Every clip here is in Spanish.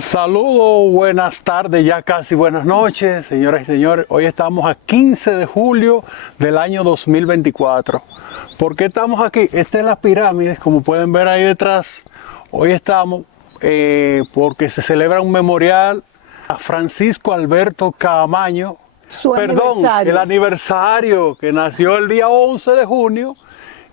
Saludos, buenas tardes, ya casi buenas noches, señoras y señores. Hoy estamos a 15 de julio del año 2024. ¿Por qué estamos aquí? Esta es la pirámide, como pueden ver ahí detrás. Hoy estamos porque se celebra un memorial a Francisco Alberto Caamaño. El aniversario, que nació el día 11 de junio.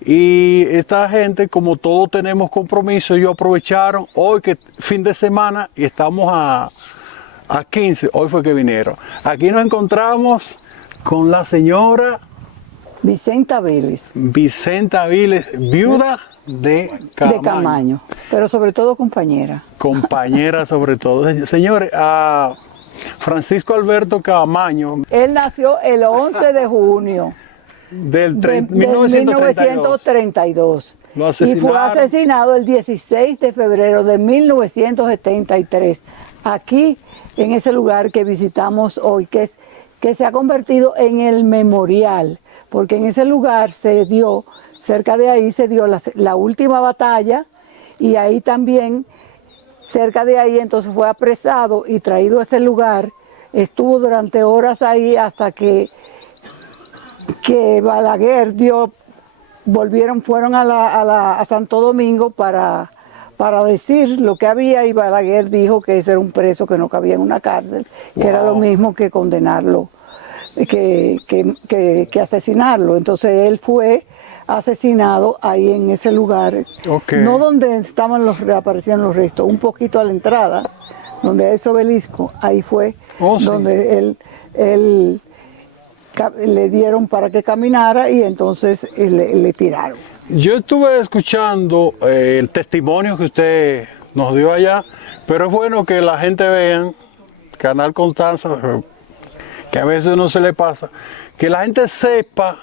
Y esta gente, como todos tenemos compromiso, ellos aprovecharon hoy que fin de semana y estamos a 15, hoy fue que vinieron. Aquí nos encontramos con la señora Vicenta Vélez. Vicenta Vélez, viuda de Caamaño. De Caamaño, pero sobre todo compañera. Compañera sobre todo. Señores, a Francisco Alberto Caamaño. Él nació el 11 de junio. Del 1932. Y fue asesinado el 16 de febrero de 1973, aquí en ese lugar que visitamos hoy, que se ha convertido en el memorial, porque en ese lugar se dio, cerca de ahí se dio la última batalla, y ahí también, cerca de ahí, entonces fue apresado y traído a ese lugar, estuvo durante horas ahí hasta que Balaguer fueron a Santo Domingo para decir lo que había, y Balaguer dijo que ese era un preso que no cabía en una cárcel, que era lo mismo que condenarlo, que asesinarlo. Entonces él fue asesinado ahí en ese lugar, no donde aparecían los restos, un poquito a la entrada, donde hay ese obelisco, ahí fue donde él le dieron para que caminara y entonces le tiraron. Yo estuve escuchando el testimonio que usted nos dio allá, pero es bueno que la gente vea, Canal Constanza, que a veces no se le pasa, que la gente sepa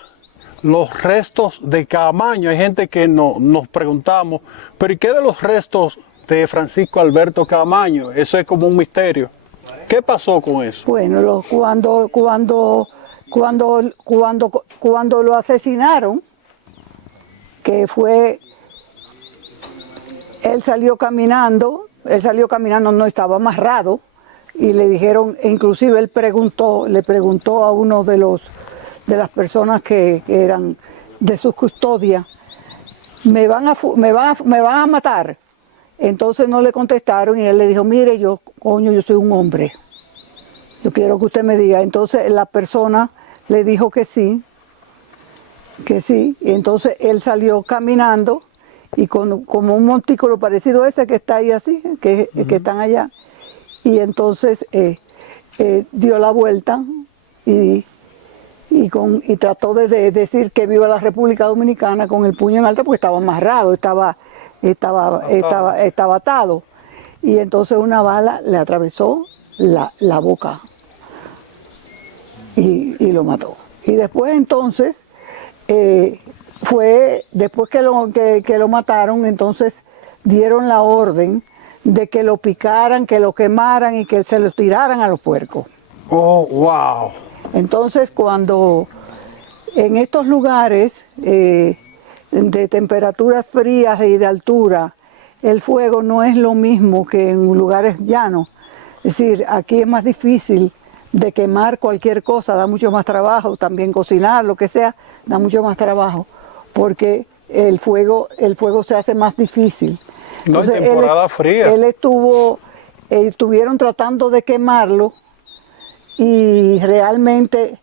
los restos de Caamaño. Hay gente que nos preguntamos, pero ¿y qué de los restos de Francisco Alberto Caamaño? Eso es como un misterio. ¿Qué pasó con eso? Bueno, cuando lo asesinaron, que fue, él salió caminando, no estaba amarrado, y le dijeron, inclusive él le preguntó a uno de las personas que eran de su custodia, ¿me van a matar? Entonces no le contestaron, y él le dijo, mire, yo soy un hombre, yo quiero que usted me diga. Entonces la persona le dijo que sí, y entonces él salió caminando y como un montículo parecido a ese que está ahí así, que están allá, y entonces dio la vuelta y trató de decir que viva la República Dominicana con el puño en alto, porque estaba amarrado, estaba atado, y entonces una bala le atravesó la boca y lo mató. Y después entonces, después que lo mataron, entonces dieron la orden de que lo picaran, que lo quemaran y que se lo tiraran a los puercos. Oh, wow. Entonces cuando en estos lugares de temperaturas frías y de altura, el fuego no es lo mismo que en lugares llanos. Es decir, aquí es más difícil de quemar cualquier cosa, da mucho más trabajo, también cocinar, lo que sea, da mucho más trabajo, porque el fuego se hace más difícil. No, en temporada fría. Estuvieron tratando de quemarlo y realmente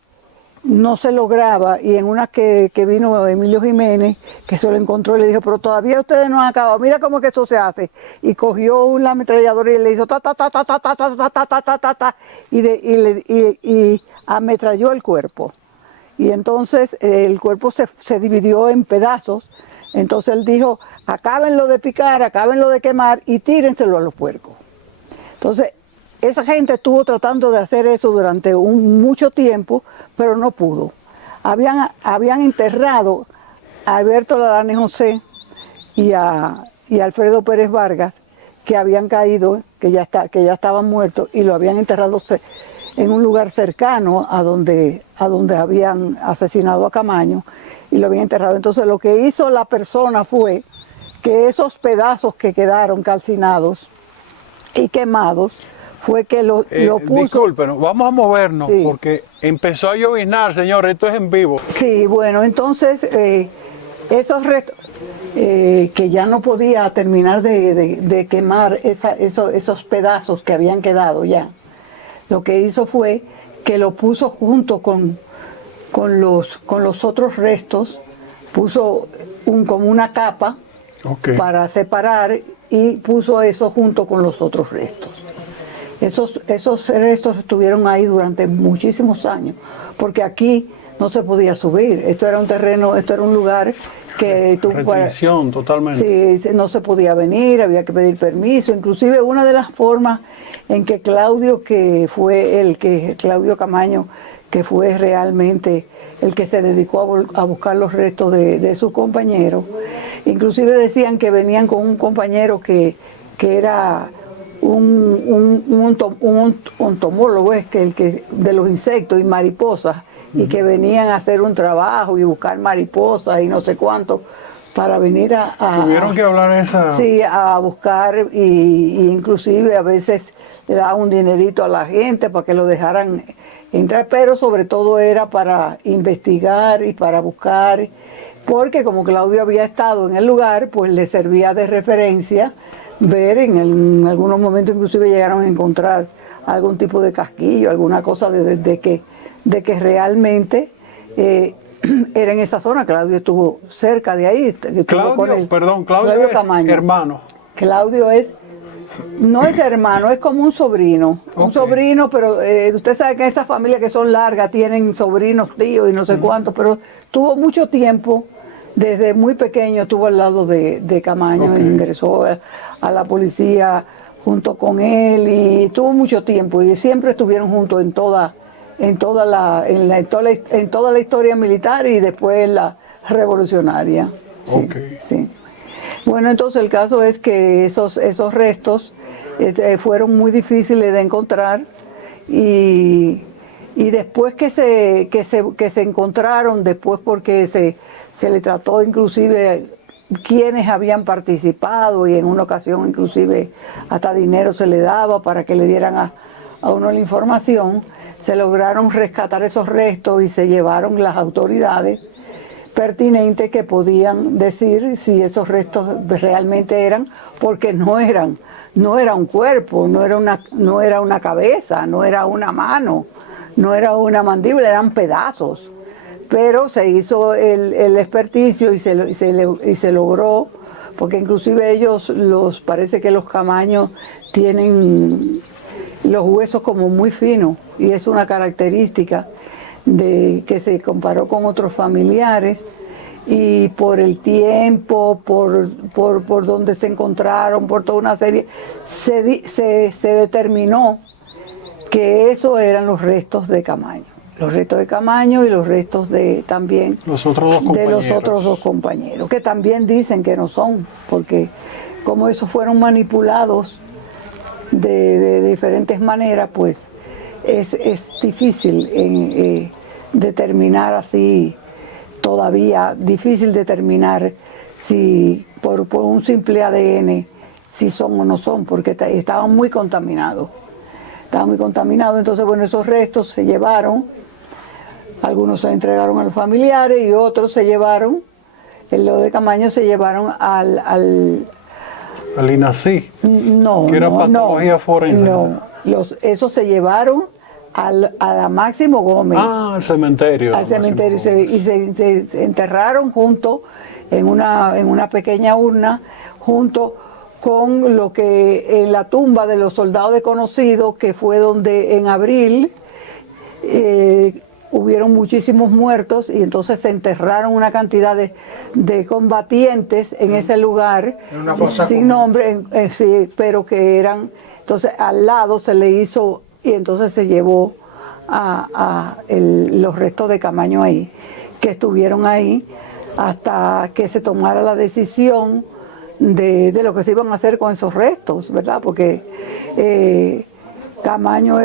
no se lograba, y en una que vino Emilio Jiménez, que se lo encontró y le dijo, pero todavía ustedes no han acabado, mira cómo que eso se hace, y cogió una ametralladora y le hizo ta ta ta ta ta ta ta ta ta ta ta ta ta, y ametralló el cuerpo, y entonces el cuerpo se dividió en pedazos. Entonces él dijo, acábenlo de picar, acábenlo de quemar y tírenselo a los puercos. Entonces esa gente estuvo tratando de hacer eso durante mucho tiempo, pero no pudo. Habían enterrado a Alberto Ladrone José y a Alfredo Pérez Vargas, que habían caído, que ya estaban muertos, y lo habían enterrado en un lugar cercano a donde habían asesinado a Caamaño, y lo habían enterrado. Entonces lo que hizo la persona fue que esos pedazos que quedaron calcinados, y quemados, fue que lo puso... Discúlpenos, vamos a movernos Sí. porque empezó a lloviznar, señor, esto es en vivo. Sí, bueno, entonces esos restos que ya no podía terminar de quemar esos pedazos que habían quedado ya, lo que hizo fue que lo puso junto con los otros restos, puso como una capa Ok. para separar y puso eso junto con los otros restos. Esos restos estuvieron ahí durante muchísimos años, porque aquí no se podía subir. Esto era un terreno, esto era un lugar que Restricción totalmente. Sí, no se podía venir, había que pedir permiso. Inclusive una de las formas en que Claudio Camaño, que fue realmente el que se dedicó a buscar los restos de sus compañeros, inclusive decían que venían con un compañero que era un entomólogo, es que el que de los insectos y mariposas, y que venían a hacer un trabajo y buscar mariposas y no sé cuánto para venir Tuvieron que hablar esa... Sí, a buscar y inclusive a veces le daban un dinerito a la gente para que lo dejaran entrar, pero sobre todo era para investigar y para buscar, porque como Claudio había estado en el lugar, pues le servía de referencia ver, en algunos momentos inclusive llegaron a encontrar algún tipo de casquillo, alguna cosa de que realmente era en esa zona. Claudio estuvo cerca de ahí. Claudio es Camaño. hermano. Claudio no es hermano, es como un sobrino. Un sobrino, pero usted sabe que esas familias que son largas tienen sobrinos, tíos y no sé cuántos, pero tuvo mucho tiempo, desde muy pequeño estuvo al lado de Camaño, ingresó a la policía junto con él y tuvo mucho tiempo y siempre estuvieron juntos en toda la historia militar y después la revolucionaria. Sí, sí. Bueno, entonces el caso es que esos restos fueron muy difíciles de encontrar y después que se encontraron, después porque se le trató inclusive quienes habían participado y en una ocasión inclusive hasta dinero se le daba para que le dieran a uno la información, se lograron rescatar esos restos y se llevaron las autoridades pertinentes que podían decir si esos restos realmente eran, porque no era un cuerpo, no era una cabeza, no era una mano, no era una mandíbula, eran pedazos. Pero se hizo el experticio y se logró, porque inclusive ellos, parece que los Camaños tienen los huesos como muy finos y es una característica que se comparó con otros familiares y por el tiempo, por donde se encontraron, por toda una serie, se determinó que eso eran los restos de Camaño. Los restos de Camaño y los restos también de los otros dos compañeros, que también dicen que no son, porque como esos fueron manipulados de diferentes maneras, pues es difícil determinar así, todavía difícil determinar si por un simple ADN si son o no son, porque estaban muy contaminados. Entonces, bueno, esos restos se llevaron, algunos se entregaron a los familiares y otros se llevaron, en lo de Camaño se llevaron al INACI, no, que era patología forense. No, esos se llevaron a la Máximo Gómez. Al cementerio. Al cementerio y se enterraron junto en una pequeña urna, junto con lo que en la tumba de los soldados desconocidos, que fue donde en abril hubieron muchísimos muertos y entonces se enterraron una cantidad de combatientes en ese lugar, sin nombre, sí, pero que eran, entonces al lado se le hizo y entonces se llevó los restos de Camaño ahí, que estuvieron ahí hasta que se tomara la decisión de lo que se iban a hacer con esos restos, ¿verdad? Porque Camaño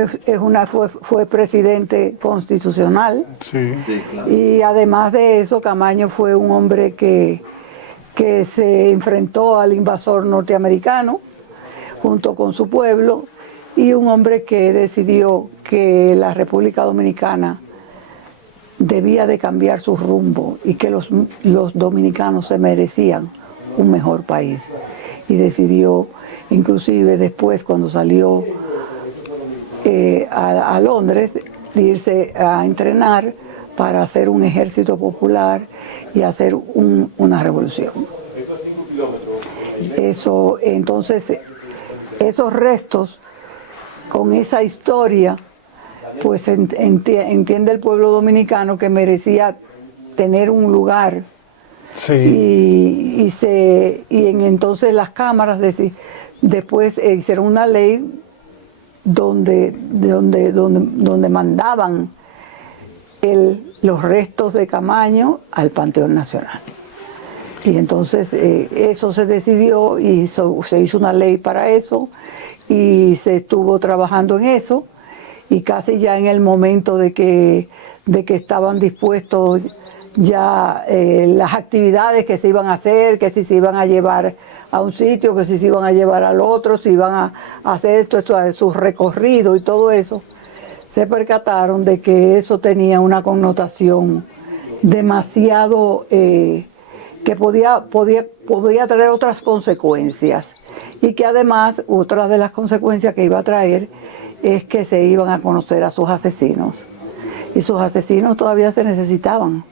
fue presidente constitucional. Sí. Sí, claro. Y además de eso, Camaño fue un hombre que se enfrentó al invasor norteamericano, junto con su pueblo, y un hombre que decidió que la República Dominicana debía de cambiar su rumbo y que los dominicanos se merecían un mejor país. Y decidió, inclusive después cuando salió a Londres, irse a entrenar para hacer un ejército popular y hacer una revolución. Eso, entonces, esos restos con esa historia, pues entiende el pueblo dominicano que merecía tener un lugar. Sí. Entonces las cámaras después hicieron una ley donde mandaban los restos de Camaño al Panteón Nacional. Y entonces eso se decidió y se hizo una ley para eso y se estuvo trabajando en eso, y casi ya en el momento de que estaban dispuestos ya las actividades que se iban a hacer, que si se iban a llevar a un sitio, que si se iban a llevar al otro, si iban a hacer su recorrido y todo eso, se percataron de que eso tenía una connotación demasiado que podía traer otras consecuencias, y que además otra de las consecuencias que iba a traer es que se iban a conocer a sus asesinos, y sus asesinos todavía se necesitaban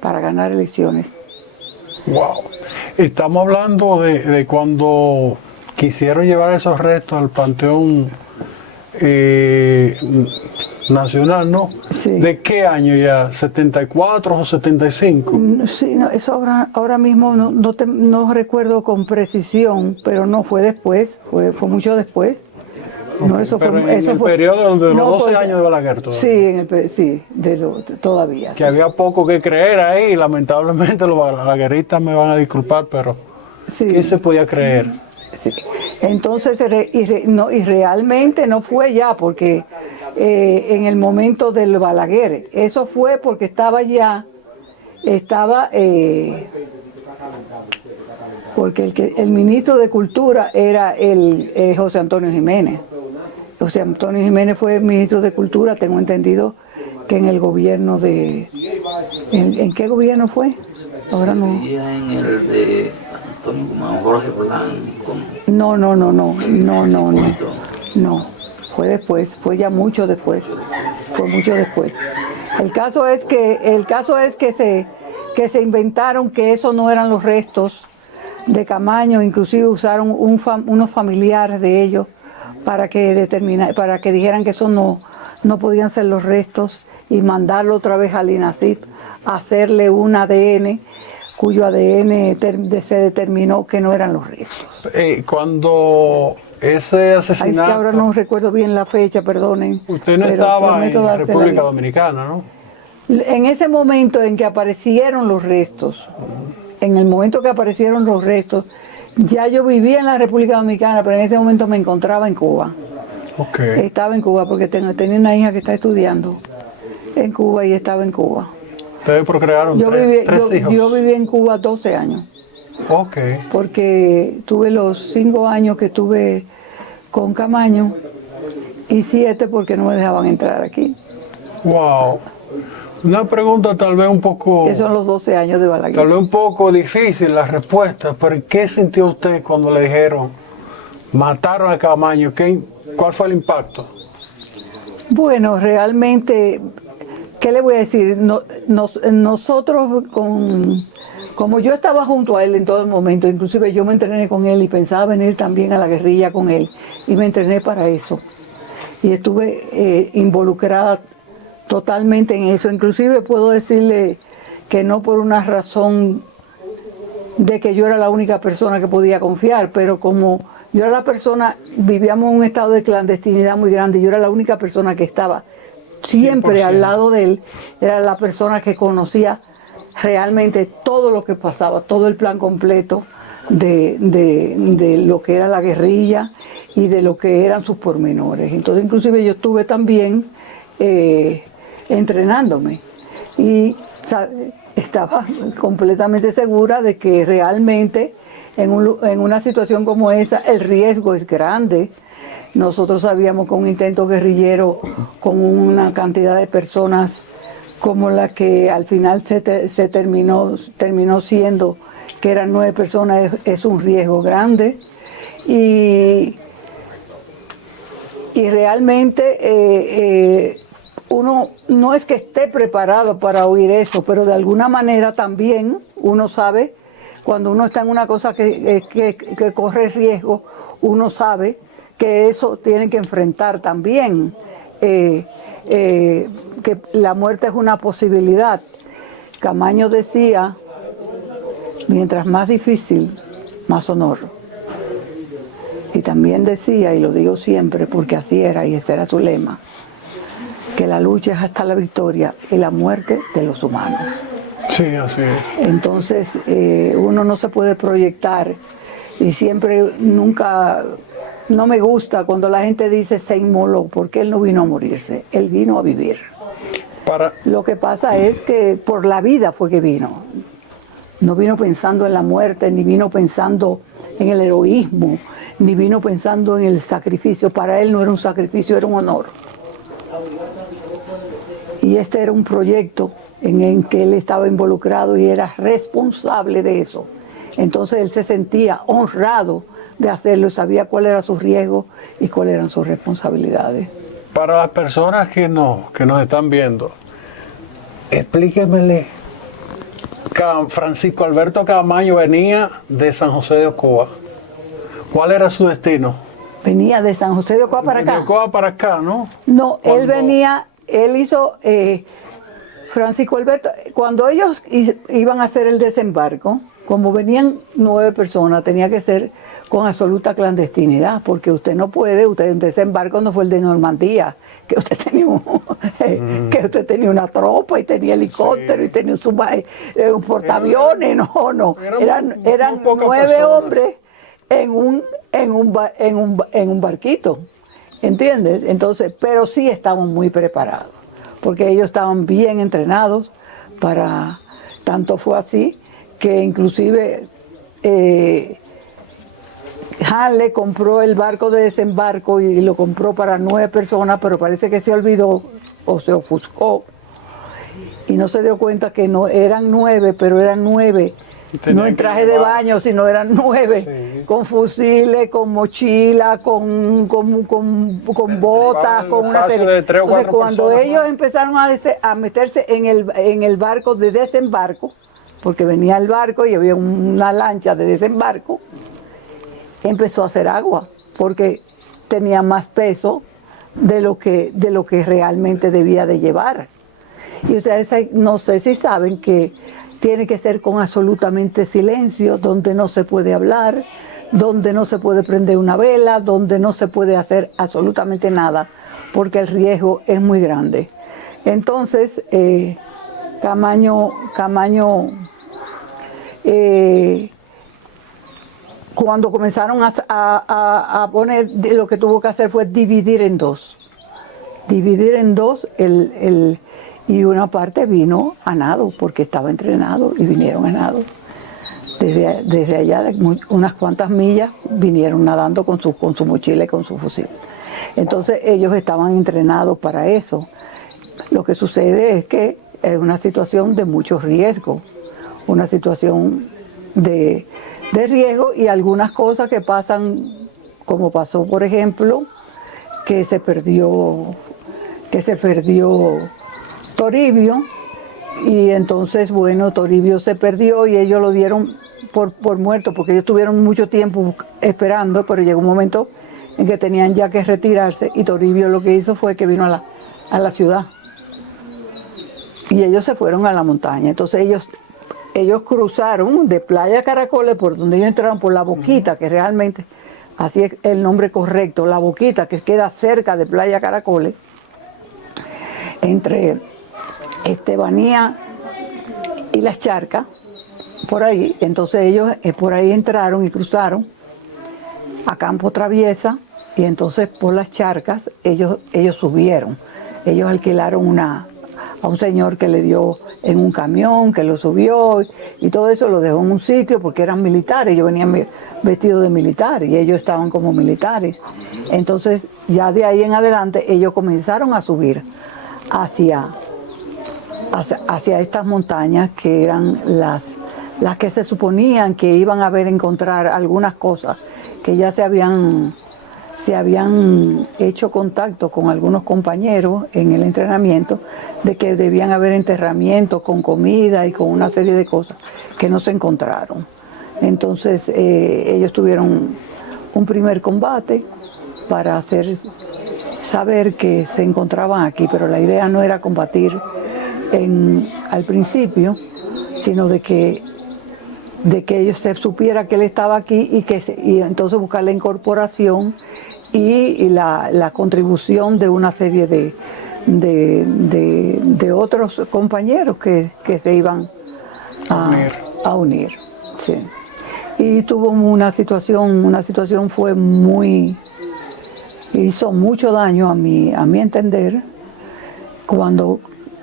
para ganar elecciones. Wow. Estamos hablando de cuando quisieron llevar esos restos al Panteón Nacional, ¿no? Sí. ¿De qué año ya? ¿74 o 75? Sí, no, eso ahora mismo no recuerdo con precisión, pero no fue después, fue mucho después. No, eso pero fue, en el periodo de los 12 años de Balaguer todavía. Sí, todavía. Que había poco que creer ahí, lamentablemente los balagueristas me van a disculpar, pero Sí. ¿qué se podía creer? Sí. Entonces, y realmente no fue ya, porque en el momento del Balaguer, eso fue porque porque el ministro de Cultura era José Antonio Jiménez. José Antonio Jiménez fue ministro de Cultura, tengo entendido que en el gobierno ¿En qué gobierno fue? Ahora no. En el de Antonio Guzmán, Jorge Blanco. No, fue después, fue ya mucho después. Fue mucho después. El caso es que se inventaron que eso no eran los restos de Camaño, inclusive usaron unos familiares de ellos para que dijeran que eso no podían ser los restos, y mandarlo otra vez al INACIP a hacerle un ADN, cuyo ADN se determinó que no eran los restos. Cuando ese asesinato... Es que ahora no recuerdo bien la fecha, perdonen. Usted no estaba en la República Dominicana, ¿no? En ese momento en que aparecieron los restos, en el momento que aparecieron los restos, ya yo vivía en la República Dominicana, pero en ese momento me encontraba en Cuba. Okay. Estaba en Cuba porque tenía una hija que está estudiando en Cuba y estaba en Cuba. Ustedes procrearon tres hijos. Yo viví en Cuba 12 años. Ok. Porque tuve los 5 años que tuve con Camaño y 7 porque no me dejaban entrar aquí. Wow. Una pregunta tal vez un poco... Esos son los 12 años de Balaguer. Tal vez un poco difícil la respuesta, pero ¿qué sintió usted cuando le dijeron mataron a Camaño? ¿Cuál fue el impacto? Bueno, realmente, ¿qué le voy a decir? Nosotros, como yo estaba junto a él en todo el momento, inclusive yo me entrené con él y pensaba venir también a la guerrilla con él, y me entrené para eso. Y estuve involucrada totalmente en eso. Inclusive puedo decirle que no por una razón de que yo era la única persona que podía confiar, pero como yo era la persona, vivíamos en un estado de clandestinidad muy grande, y yo era la única persona que estaba siempre 100%. Al lado de él, era la persona que conocía realmente todo lo que pasaba, todo el plan completo de lo que era la guerrilla y de lo que eran sus pormenores. Entonces inclusive yo estuve también entrenándome y estaba completamente segura de que realmente en una situación como esa el riesgo es grande. Nosotros sabíamos que un intento guerrillero con una cantidad de personas como la que al final se terminó siendo, que eran 9 personas, es un riesgo grande. Y realmente uno no es que esté preparado para oír eso, pero de alguna manera también uno sabe, cuando uno está en una cosa que corre riesgo, uno sabe que eso tiene que enfrentar también, que la muerte es una posibilidad. Camaño decía, mientras más difícil, más honor. Y también decía, y lo digo siempre porque así era, y ese era su lema, que la lucha es hasta la victoria y la muerte de los humanos. Sí, así es. Entonces, uno no se puede proyectar, y siempre, nunca, no me gusta cuando la gente dice se inmoló, porque él no vino a morirse, él vino a vivir. Lo que pasa es que por la vida fue que vino. No vino pensando en la muerte, ni vino pensando en el heroísmo, ni vino pensando en el sacrificio. Para él no era un sacrificio, era un honor. Y este era un proyecto en que él estaba involucrado y era responsable de eso. Entonces él se sentía honrado de hacerlo, sabía cuál era su riesgo y cuáles eran sus responsabilidades. Para las personas que nos están viendo, explíquemele. Francisco Alberto Camaño venía de San José de Ocoa. ¿Cuál era su destino? Venía de San José de Ocoa para acá. De Ocoa para acá, ¿no? No, él hizo, Francisco Alberto, cuando ellos iban a hacer el desembarco, como venían 9 personas, tenía que ser con absoluta clandestinidad, porque usted no puede, el desembarco no fue el de Normandía, que usted tenía una tropa y tenía helicóptero, sí, y tenía un portaaviones, no. Eran 9 hombres en un barquito, ¿entiendes? Entonces, pero sí estaban muy preparados, porque ellos estaban bien entrenados tanto fue así que inclusive Hanley compró el barco de desembarco y lo compró para 9 personas, pero parece que se olvidó o se ofuscó y no se dio cuenta que no eran 9, pero eran 9 no en traje de baño, sino eran 9, sí, con fusiles, con mochila, con botas, con una serie. Entonces, cuando ellos empezaron a meterse en el barco de desembarco, porque venía el barco y había una lancha de desembarco, empezó a hacer agua, porque tenía más peso de lo que realmente debía de llevar. Y o sea, no sé si saben que tiene que ser con absolutamente silencio, donde no se puede hablar, donde no se puede prender una vela, donde no se puede hacer absolutamente nada, porque el riesgo es muy grande. Entonces, Camaño cuando comenzaron a poner, lo que tuvo que hacer fue dividir en dos y una parte vino a nado, porque estaba entrenado y vinieron a nado. Desde allá, unas cuantas millas, vinieron nadando con su mochila y con su fusil. Entonces ellos estaban entrenados para eso. Lo que sucede es que es una situación de mucho riesgo, una situación de riesgo y algunas cosas que pasan, como pasó por ejemplo, que se perdió Toribio, y entonces bueno, Toribio se perdió y ellos lo dieron por muerto, porque ellos tuvieron mucho tiempo esperando, pero llegó un momento en que tenían ya que retirarse y Toribio lo que hizo fue que vino a la ciudad y ellos se fueron a la montaña. Entonces ellos cruzaron de Playa Caracoles, por donde ellos entraron, por La Boquita, que realmente, así es el nombre correcto, La Boquita, que queda cerca de Playa Caracoles, entre Estebanía y Las Charcas, por ahí. Entonces ellos por ahí entraron y cruzaron a Campo Traviesa, y entonces por Las Charcas ellos subieron. Ellos alquilaron a un señor que le dio en un camión, que lo subió y todo eso lo dejó en un sitio porque eran militares, ellos venían vestidos de militares y ellos estaban como militares. Entonces ya de ahí en adelante ellos comenzaron a subir hacia estas montañas que eran las que se suponían que iban a encontrar algunas cosas que ya se habían hecho contacto con algunos compañeros en el entrenamiento de que debían haber enterramientos con comida y con una serie de cosas que no se encontraron. Entonces ellos tuvieron un primer combate para hacer saber que se encontraban aquí, pero la idea no era combatir al principio, sino de que ellos se supiera que él estaba aquí y entonces buscar la incorporación y la contribución de una serie de otros compañeros que se iban a unir. Sí. Y tuvo una situación fue hizo mucho daño a mi entender cuando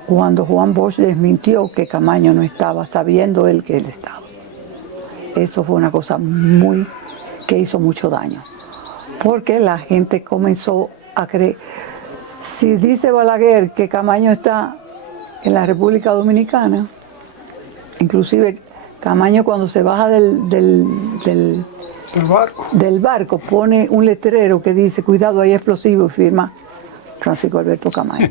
Juan Bosch desmintió que Camaño no estaba, sabiendo él que él estaba. Eso fue una cosa que hizo mucho daño, porque la gente comenzó a creer. Si dice Balaguer que Camaño está en la República Dominicana, inclusive Camaño cuando se baja del barco pone un letrero que dice cuidado, hay explosivos, y firma Francisco Alberto Camaño,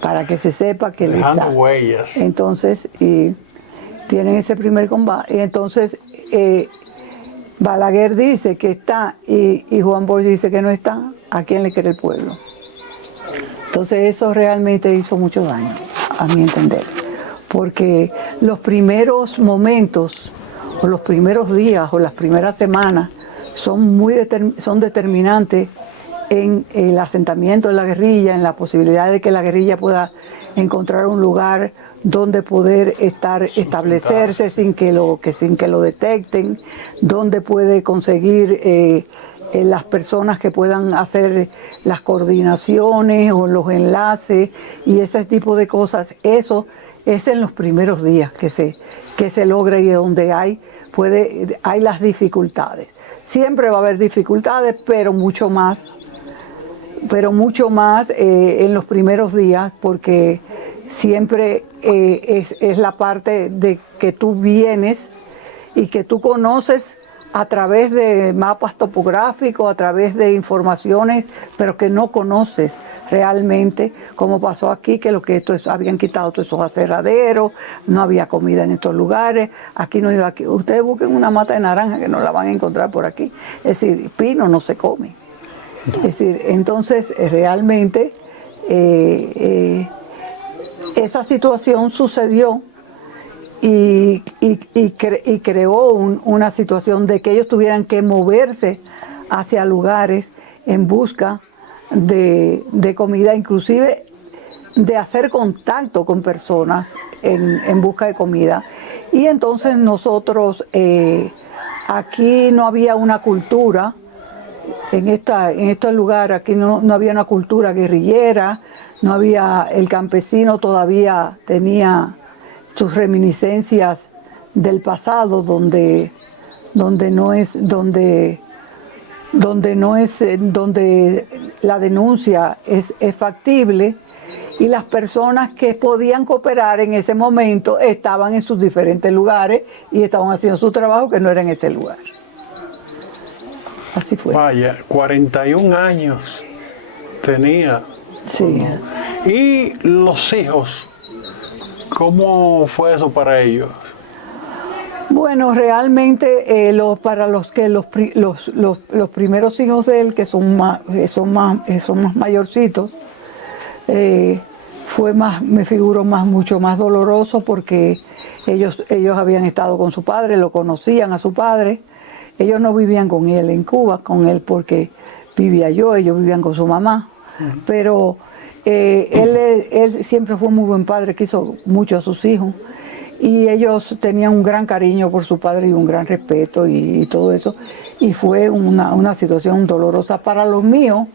para que se sepa que él está. Huellas. Entonces, tienen ese primer combate, y entonces Balaguer dice que está y Juan Bosch dice que no está. ¿A quién le cree el pueblo? Entonces eso realmente hizo mucho daño, a mi entender, porque los primeros momentos o los primeros días o las primeras semanas son determinantes en el asentamiento de la guerrilla, en la posibilidad de que la guerrilla pueda encontrar un lugar donde poder establecerse sin que lo detecten, donde puede conseguir las personas que puedan hacer las coordinaciones o los enlaces y ese tipo de cosas. Eso es en los primeros días que se logra y donde hay las dificultades. Siempre va a haber dificultades, pero mucho más en los primeros días, porque siempre es la parte de que tú vienes y que tú conoces a través de mapas topográficos, a través de informaciones, pero que no conoces realmente, como pasó aquí, que habían quitado todos esos aserraderos, no había comida en estos lugares, aquí no iba aquí. Ustedes busquen una mata de naranja que no la van a encontrar por aquí. Es decir, pino no se come. Es decir, entonces realmente esa situación sucedió y creó una situación de que ellos tuvieran que moverse hacia lugares en busca de comida, inclusive de hacer contacto con personas en busca de comida. Y entonces nosotros, aquí no había una cultura, en este lugar aquí no había una cultura guerrillera, no había, el campesino todavía tenía sus reminiscencias del pasado donde la denuncia es factible, y las personas que podían cooperar en ese momento estaban en sus diferentes lugares y estaban haciendo su trabajo que no era en ese lugar. Así fue. Vaya, 41 años tenía. Sí. ¿Y los hijos? ¿Cómo fue eso para ellos? Bueno, realmente para los primeros hijos de él, que son más mayorcitos, me figuro mucho más doloroso, porque ellos habían estado con su padre, lo conocían a su padre. Ellos no vivían con él en Cuba, porque vivía yo, ellos vivían con su mamá. Pero él siempre fue un muy buen padre, quiso mucho a sus hijos. Y ellos tenían un gran cariño por su padre y un gran respeto y todo eso. Y fue una situación dolorosa. Para los míos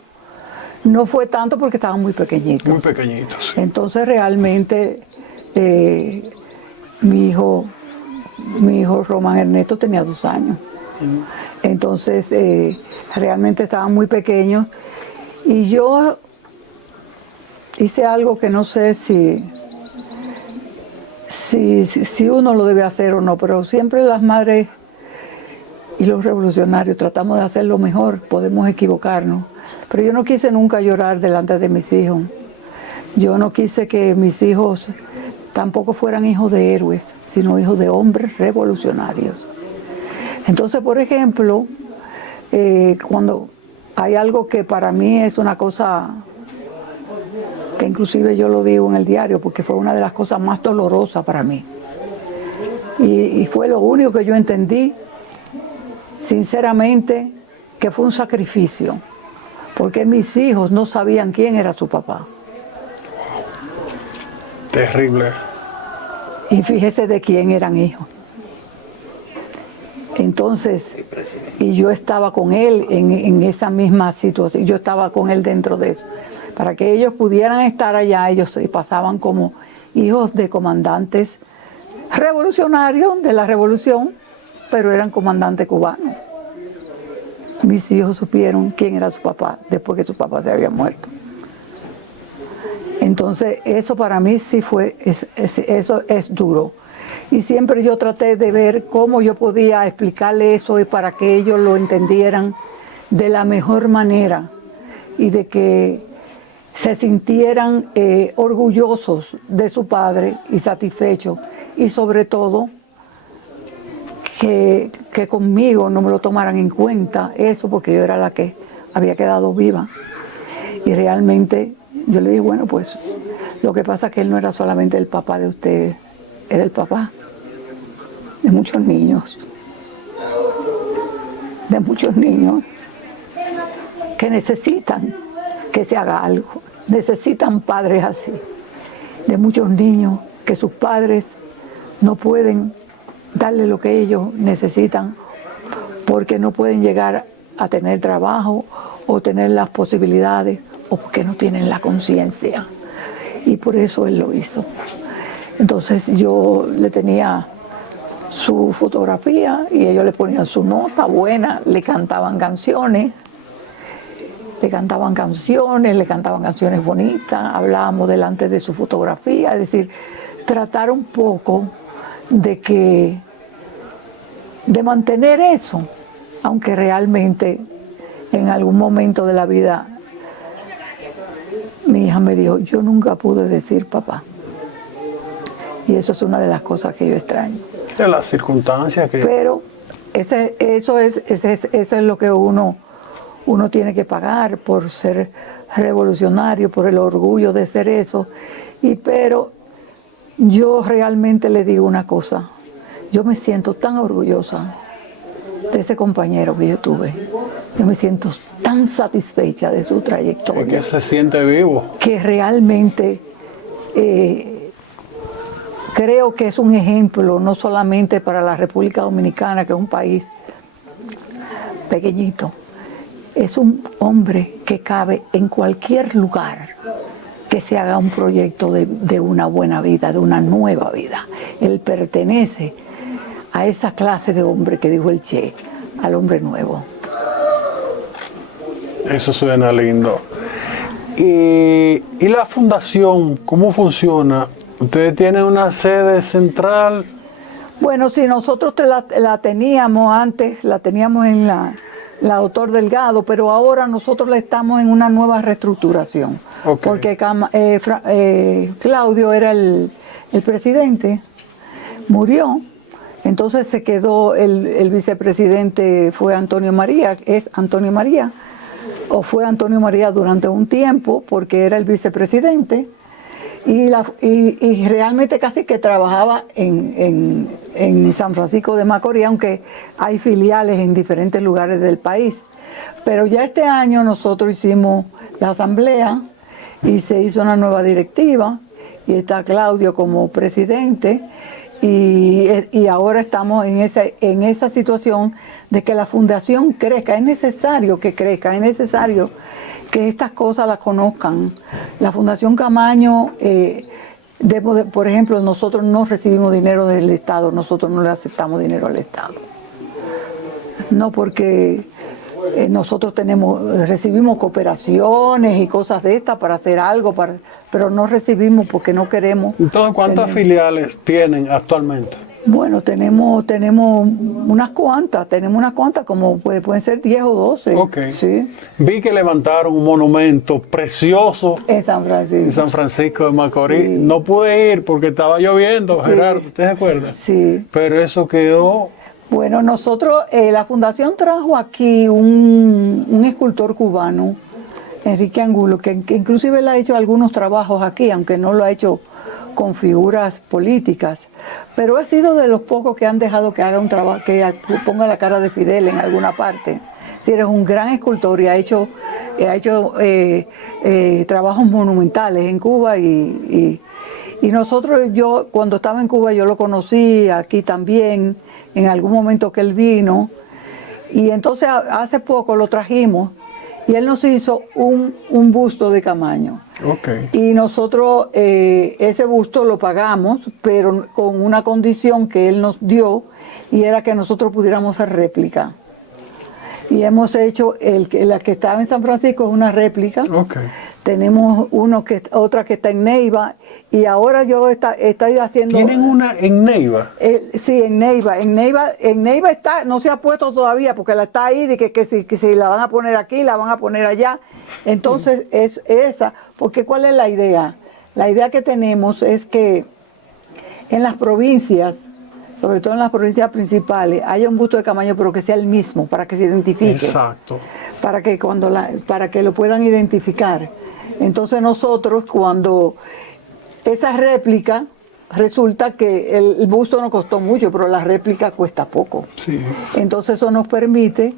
no fue tanto porque estaban muy pequeñitos. Muy pequeñitos. Entonces realmente mi hijo Román Ernesto tenía 2 años. Entonces, realmente estaban muy pequeños. Y yo hice algo que no sé si uno lo debe hacer o no, pero siempre las madres y los revolucionarios tratamos de hacer lo mejor, podemos equivocarnos. Pero yo no quise nunca llorar delante de mis hijos. Yo no quise que mis hijos tampoco fueran hijos de héroes, sino hijos de hombres revolucionarios. Entonces, por ejemplo, cuando hay algo que para mí es una cosa que inclusive yo lo digo en el diario, porque fue una de las cosas más dolorosas para mí. Y fue lo único que yo entendí, sinceramente, que fue un sacrificio, porque mis hijos no sabían quién era su papá. Terrible. Y fíjese de quién eran hijos. Entonces, y yo estaba con él en esa misma situación, yo estaba con él dentro de eso. Para que ellos pudieran estar allá, ellos se pasaban como hijos de comandantes revolucionarios de la revolución, pero eran comandantes cubanos. Mis hijos supieron quién era su papá después que su papá se había muerto. Entonces, eso para mí sí fue, eso es duro. Y siempre yo traté de ver cómo yo podía explicarle eso y para que ellos lo entendieran de la mejor manera y de que se sintieran orgullosos de su padre y satisfechos. Y sobre todo, que conmigo no me lo tomaran en cuenta eso, porque yo era la que había quedado viva. Y realmente yo le dije, bueno, pues lo que pasa es que él no era solamente el papá de ustedes, era el papá de muchos niños que necesitan que se haga algo, necesitan padres así, de muchos niños que sus padres no pueden darle lo que ellos necesitan porque no pueden llegar a tener trabajo o tener las posibilidades o porque no tienen la conciencia. Y por eso él lo hizo. Entonces yo le tenía su fotografía y ellos le ponían su nota buena, le cantaban canciones bonitas, hablábamos delante de su fotografía, es decir, tratar un poco de mantener eso, aunque realmente en algún momento de la vida mi hija me dijo, yo nunca pude decir papá. Y eso es una de las cosas que yo extraño. De las circunstancias que... Pero eso es lo que uno tiene que pagar por ser revolucionario, por el orgullo de ser eso. Pero yo realmente le digo una cosa, yo me siento tan orgullosa de ese compañero que yo tuve. Yo me siento tan satisfecha de su trayectoria. Que se siente vivo. Que realmente creo que es un ejemplo, no solamente para la República Dominicana, que es un país pequeñito. Es un hombre que cabe en cualquier lugar que se haga un proyecto de una buena vida, de una nueva vida. Él pertenece a esa clase de hombre que dijo el Che, al hombre nuevo. Eso suena lindo. ¿Y la fundación, cómo funciona? ¿Ustedes tienen una sede central? Bueno, sí, nosotros la teníamos antes, la teníamos en la Doctor Delgado, pero ahora nosotros estamos en una nueva reestructuración. Okay. Porque Claudio era el presidente, murió, entonces se quedó el vicepresidente, fue Antonio María, es Antonio María, o fue Antonio María durante un tiempo, porque era el vicepresidente, y realmente casi que trabajaba en San Francisco de Macorís, aunque hay filiales en diferentes lugares del país. Pero ya este año nosotros hicimos la asamblea y se hizo una nueva directiva y está Claudio como presidente y ahora estamos en esa situación de que la fundación crezca. Es necesario que crezca, es necesario que estas cosas las conozcan. La Fundación Camaño Por ejemplo, nosotros no recibimos dinero del Estado, nosotros no le aceptamos dinero al Estado. No, porque nosotros recibimos cooperaciones y cosas de estas para hacer algo, pero no recibimos porque no queremos. Entonces, ¿cuántas filiales tienen actualmente? Bueno, tenemos unas cuantas, como pueden ser 10 o 12. Ok. Sí. Vi que levantaron un monumento precioso En San Francisco. en San Francisco de Macorís. Sí. No pude ir porque estaba lloviendo, Sí. Gerardo, ¿usted se acuerda? Sí. Pero eso quedó... Bueno, nosotros, la fundación trajo aquí un escultor cubano, Enrique Angulo, que inclusive él ha hecho algunos trabajos aquí, aunque no lo ha hecho con figuras políticas, pero ha sido de los pocos que han dejado que haga un trabajo, que ponga la cara de Fidel en alguna parte. Sí, es un gran escultor y ha hecho trabajos monumentales en Cuba y nosotros, yo cuando estaba en Cuba yo lo conocí aquí también, en algún momento que él vino, y entonces hace poco lo trajimos y él nos hizo un busto de Camaño. Okay. Y nosotros ese busto lo pagamos, pero con una condición que él nos dio, y era que nosotros pudiéramos hacer réplica. Y hemos hecho, la que estaba en San Francisco es una réplica. Okay. Tenemos otra que está en Neiva, y ahora yo estoy haciendo... ¿Tienen una en Neiva? Sí, en Neiva. En Neiva está, no se ha puesto todavía, porque la está ahí, de que si la van a poner aquí, la van a poner allá. Entonces, es esa, porque ¿cuál es la idea? La idea que tenemos es que en las provincias, sobre todo en las provincias principales, haya un busto de Camaño, pero que sea el mismo, para que se identifique. Exacto. Para que lo puedan identificar. Entonces nosotros, cuando esa réplica, resulta que el busto no costó mucho, pero la réplica cuesta poco. Sí. Entonces eso nos permite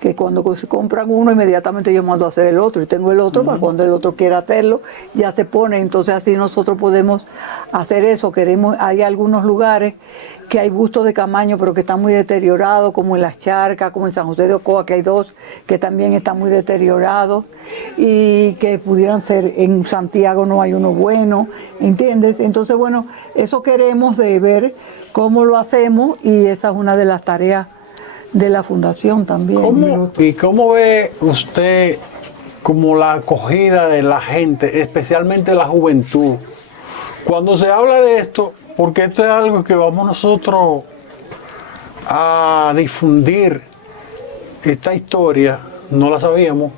que cuando compran uno, inmediatamente yo mando a hacer el otro, y tengo el otro para cuando el otro quiera hacerlo, ya se pone. Entonces así nosotros podemos hacer eso. Hay algunos lugares que hay bustos de Camaño, pero que están muy deteriorados, como en Las Charcas, como en San José de Ocoa, que hay dos que también están muy deteriorados, y que pudieran ser, en Santiago no hay uno bueno, ¿entiendes? Entonces, bueno, eso queremos de ver cómo lo hacemos, y esa es una de las tareas de la fundación también. ¿Cómo ve usted como la acogida de la gente, especialmente la juventud? Cuando se habla de esto, porque esto es algo que vamos nosotros a difundir, esta historia, no la sabíamos,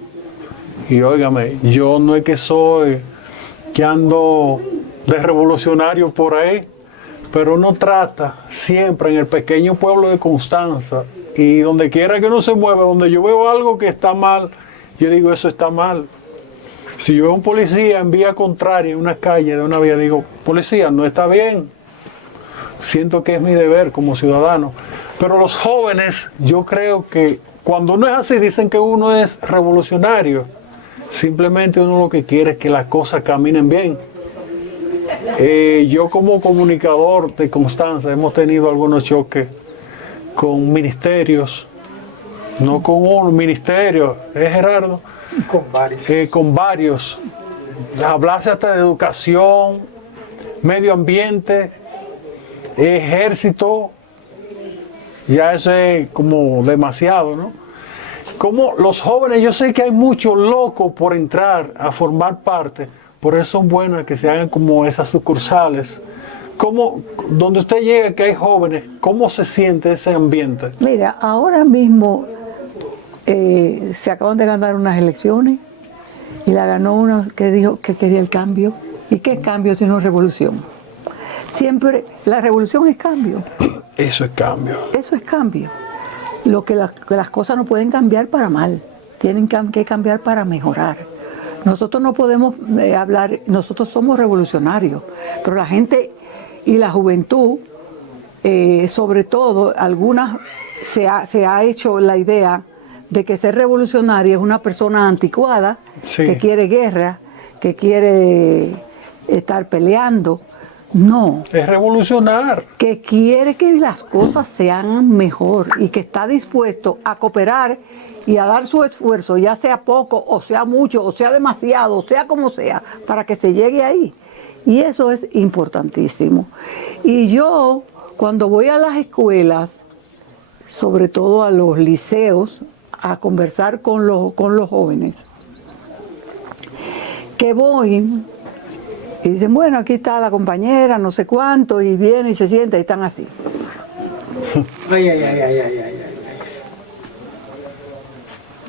y óigame, yo no es que ando de revolucionario por ahí, pero uno trata siempre en el pequeño pueblo de Constanza, y donde quiera que uno se mueva, donde yo veo algo que está mal, yo digo, eso está mal. Si yo veo un policía en vía contraria, en una calle de una vía, digo, policía, no está bien. Siento que es mi deber como ciudadano. Pero los jóvenes, yo creo que cuando uno es así, dicen que uno es revolucionario. Simplemente uno lo que quiere es que las cosas caminen bien. Yo como comunicador de Constanza hemos tenido algunos choques con ministerios, no con un ministerio, Gerardo, con varios, hablarse hasta de educación, medio ambiente, ejército, ya eso es como demasiado, ¿no? Como los jóvenes, yo sé que hay muchos locos por entrar a formar parte, por eso son buenas que se hagan como esas sucursales. ¿Cómo, donde usted llega que hay jóvenes, cómo se siente ese ambiente? Mira, ahora mismo se acaban de ganar unas elecciones y la ganó uno que dijo que quería el cambio. ¿Y qué cambio sino revolución? Siempre la revolución es cambio. Eso es cambio. Eso es cambio. Lo que las cosas no pueden cambiar para mal, tienen que cambiar para mejorar. Nosotros no podemos hablar, nosotros somos revolucionarios, pero la gente y la juventud, sobre todo, algunas se ha hecho la idea de que ser revolucionario es una persona anticuada, sí, que quiere guerra, que quiere estar peleando. No. Es revolucionar. Que quiere que las cosas sean mejor y que está dispuesto a cooperar y a dar su esfuerzo, ya sea poco, o sea mucho, o sea demasiado, o sea como sea, para que se llegue ahí. Y eso es importantísimo. Y yo, cuando voy a las escuelas, sobre todo a los liceos, a conversar con los jóvenes, que voy y dicen, bueno, aquí está la compañera, no sé cuánto, y viene y se sienta y están así. Ay, ay, ay, ay, ay, ay.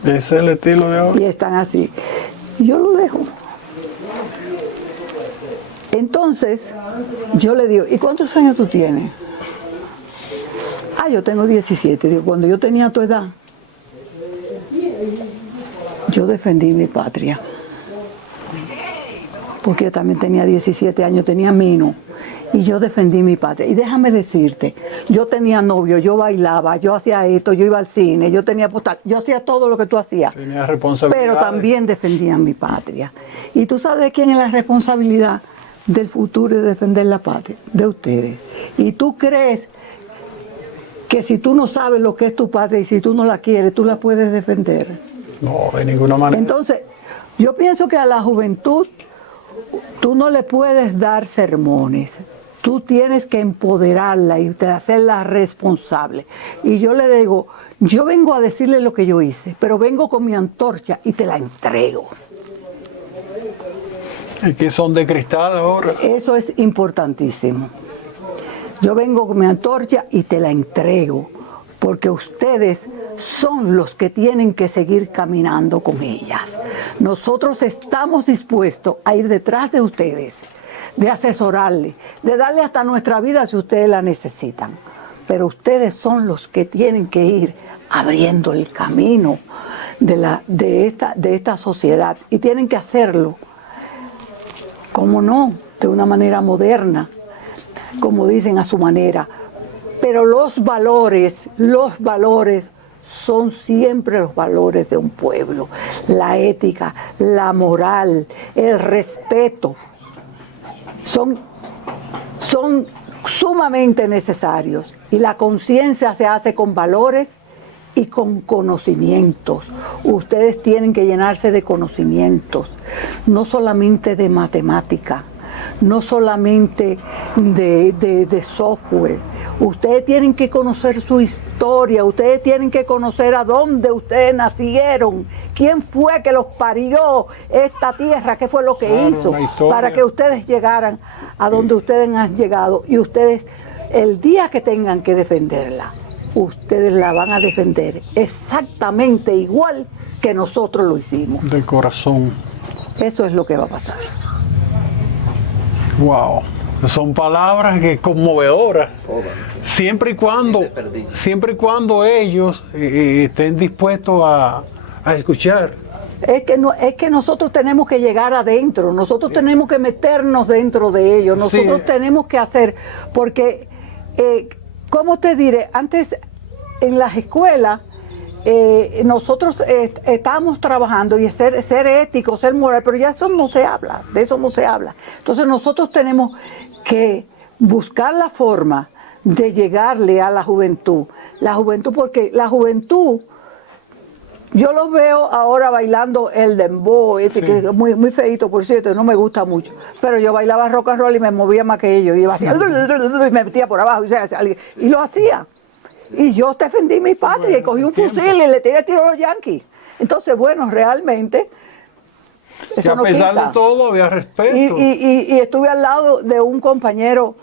Ese es el estilo de ahora. Y están así. Y yo lo dejo. Entonces, yo le digo, ¿y cuántos años tú tienes? Ah, yo tengo 17. Digo, cuando yo tenía tu edad, yo defendí mi patria. Porque yo también tenía 17 años, tenía menos. Y yo defendí mi patria. Y déjame decirte, yo tenía novio, yo bailaba, yo hacía esto, yo iba al cine, yo tenía postal, yo hacía todo lo que tú hacías. Tenía responsabilidad. Pero también defendía mi patria. ¿Y tú sabes de quién es la responsabilidad del futuro de defender la patria? De ustedes. ¿Y tú crees que si tú no sabes lo que es tu patria y si tú no la quieres, tú la puedes defender? No, de ninguna manera. Entonces, yo pienso que a la juventud tú no le puedes dar sermones. Tú tienes que empoderarla y hacerla responsable. Y yo le digo, yo vengo a decirle lo que yo hice, pero vengo con mi antorcha y te la entrego. Es que son de cristal ahora. Eso es importantísimo. Yo vengo con mi antorcha y te la entrego, porque ustedes son los que tienen que seguir caminando con ellas. Nosotros estamos dispuestos a ir detrás de ustedes, de asesorarles, de darle hasta nuestra vida si ustedes la necesitan. Pero ustedes son los que tienen que ir abriendo el camino de esta sociedad. Y tienen que hacerlo, como no, de una manera moderna, como dicen a su manera. Pero los valores son siempre los valores de un pueblo. La ética, la moral, el respeto, son sumamente necesarios. Y la conciencia se hace con valores y con conocimientos. Ustedes tienen que llenarse de conocimientos, no solamente de matemática, no solamente de software. Ustedes tienen que conocer su historia, ustedes tienen que conocer a dónde ustedes nacieron, quién fue que los parió esta tierra, qué fue lo que hizo para que ustedes llegaran a donde ustedes han llegado. Y ustedes, el día que tengan que defenderla, ustedes la van a defender exactamente igual que nosotros lo hicimos. De corazón. Eso es lo que va a pasar. Wow. Son palabras que conmovedoras. Siempre y cuando ellos estén dispuestos a escuchar. Es que nosotros tenemos que llegar adentro, nosotros tenemos que meternos dentro de ellos, nosotros tenemos que hacer, porque, ¿cómo te diré? Antes en las escuelas, nosotros estábamos trabajando y ser ético, ser moral, pero ya eso no se habla, de eso no se habla. Entonces nosotros tenemos que buscar la forma de llegarle a la juventud, porque la juventud, yo los veo ahora bailando el dembow, ese que es muy, muy feíto, por cierto, no me gusta mucho, pero yo bailaba rock and roll y me movía más que ellos, y iba así, y me metía por abajo, y lo hacía. Y yo defendí mi patria y cogí un fusil y le tiré tiro a los yanquis. Entonces, bueno, realmente, eso no quita. A pesar de todo había respeto. Y estuve al lado de un compañero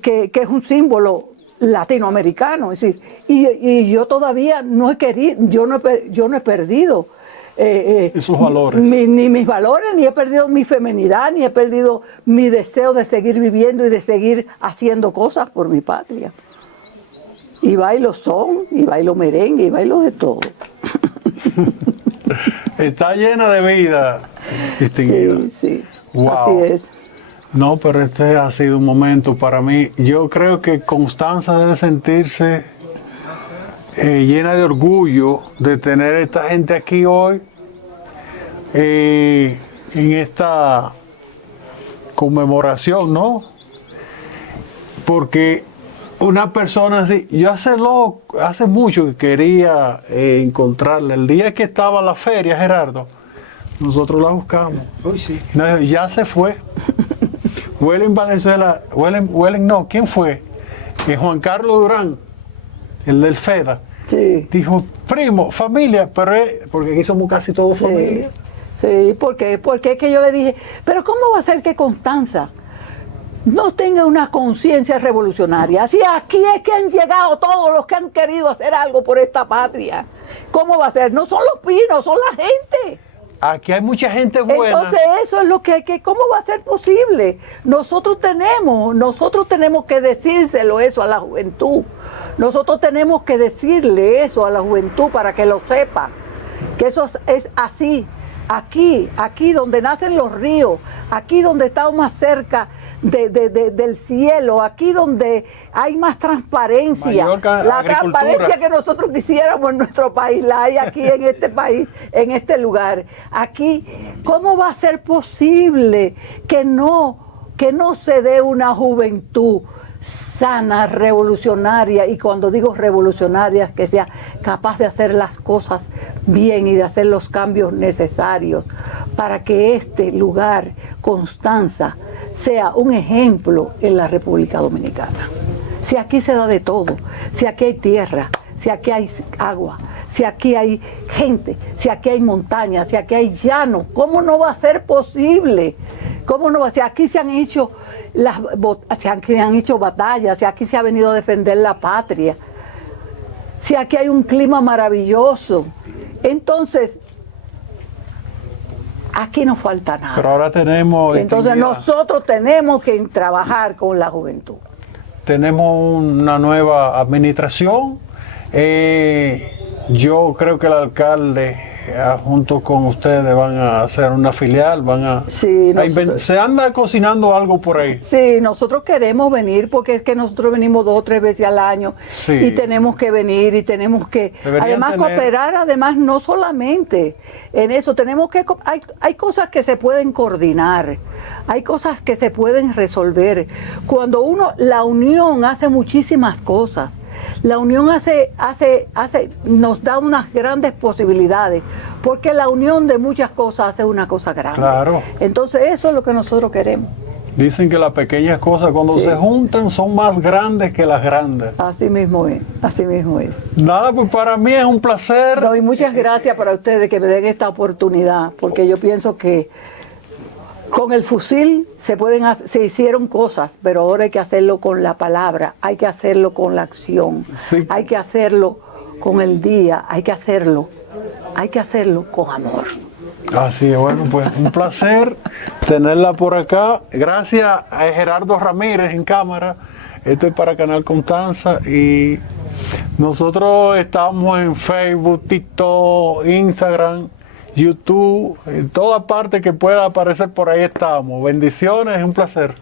que es un símbolo latinoamericano, es decir, y yo todavía no he querido, yo no he perdido esos valores. Ni mis valores, ni he perdido mi feminidad, ni he perdido mi deseo de seguir viviendo y de seguir haciendo cosas por mi patria. Y bailo son, y bailo merengue, y bailo de todo. Está llena de vida, distinguida. Sí, wow. Así es. No, pero este ha sido un momento para mí. Yo creo que Constanza debe sentirse llena de orgullo de tener a esta gente aquí hoy, en esta conmemoración, ¿no? Porque una persona así, yo hace mucho que quería encontrarla. El día que estaba la feria, Gerardo, nosotros la buscamos. Uy, sí. Ya se fue. Huelen Valenzuela, Huelen no, ¿quién fue? Juan Carlos Durán, el del FEDA. Sí. Dijo, primo, familia, pero porque aquí somos casi todos familia. Sí, porque es que yo le dije, pero ¿cómo va a ser que Constanza no tenga una conciencia revolucionaria? Si aquí es que han llegado todos los que han querido hacer algo por esta patria, ¿cómo va a ser? No son los pinos, son la gente. Aquí hay mucha gente buena. Entonces eso es lo que hay que, ¿cómo va a ser posible? Nosotros tenemos que decírselo eso a la juventud. Nosotros tenemos que decirle eso a la juventud para que lo sepa, que eso es así. Aquí donde nacen los ríos, aquí donde estamos más cerca del cielo, aquí donde hay más transparencia, la transparencia que nosotros quisiéramos en nuestro país, la hay aquí en este país, en este lugar. Aquí, ¿cómo va a ser posible que no se dé una juventud sana, revolucionaria, y cuando digo revolucionaria, que sea capaz de hacer las cosas bien y de hacer los cambios necesarios para que este lugar, Constanza, sea un ejemplo en la República Dominicana? Si aquí se da de todo, si aquí hay tierra, si aquí hay agua, si aquí hay gente, si aquí hay montañas, si aquí hay llano, ¿cómo no va a ser posible? ¿Cómo no va a ser? Aquí se han hecho batallas, si aquí se ha venido a defender la patria, si aquí hay un clima maravilloso. Entonces, aquí no falta nada. Pero ahora tenemos... Entonces nosotros tenemos que trabajar con la juventud. Tenemos una nueva administración. Yo creo que el alcalde, junto con ustedes, van a hacer una filial, se anda cocinando algo por ahí. Sí, nosotros queremos venir porque es que nosotros venimos 2 o 3 veces al año, sí, y tenemos que venir y tenemos que cooperar, además no solamente en eso, hay cosas que se pueden coordinar, hay cosas que se pueden resolver. La unión hace muchísimas cosas. La unión nos da unas grandes posibilidades, porque la unión de muchas cosas hace una cosa grande. Claro. Entonces eso es lo que nosotros queremos. Dicen que las pequeñas cosas cuando se juntan son más grandes que las grandes. Así mismo es, así mismo es. Nada, pues para mí es un placer. No, y muchas gracias para ustedes que me den esta oportunidad, porque yo pienso que con el fusil se hicieron cosas, pero ahora hay que hacerlo con la palabra, hay que hacerlo con la acción, sí, hay que hacerlo con el día, hay que hacerlo con amor. Así es, bueno, pues un placer tenerla por acá. Gracias a Gerardo Ramírez en cámara. Esto es para Canal Constanza y nosotros estamos en Facebook, TikTok, Instagram, YouTube, en toda parte que pueda aparecer por ahí estamos. Bendiciones, es un placer.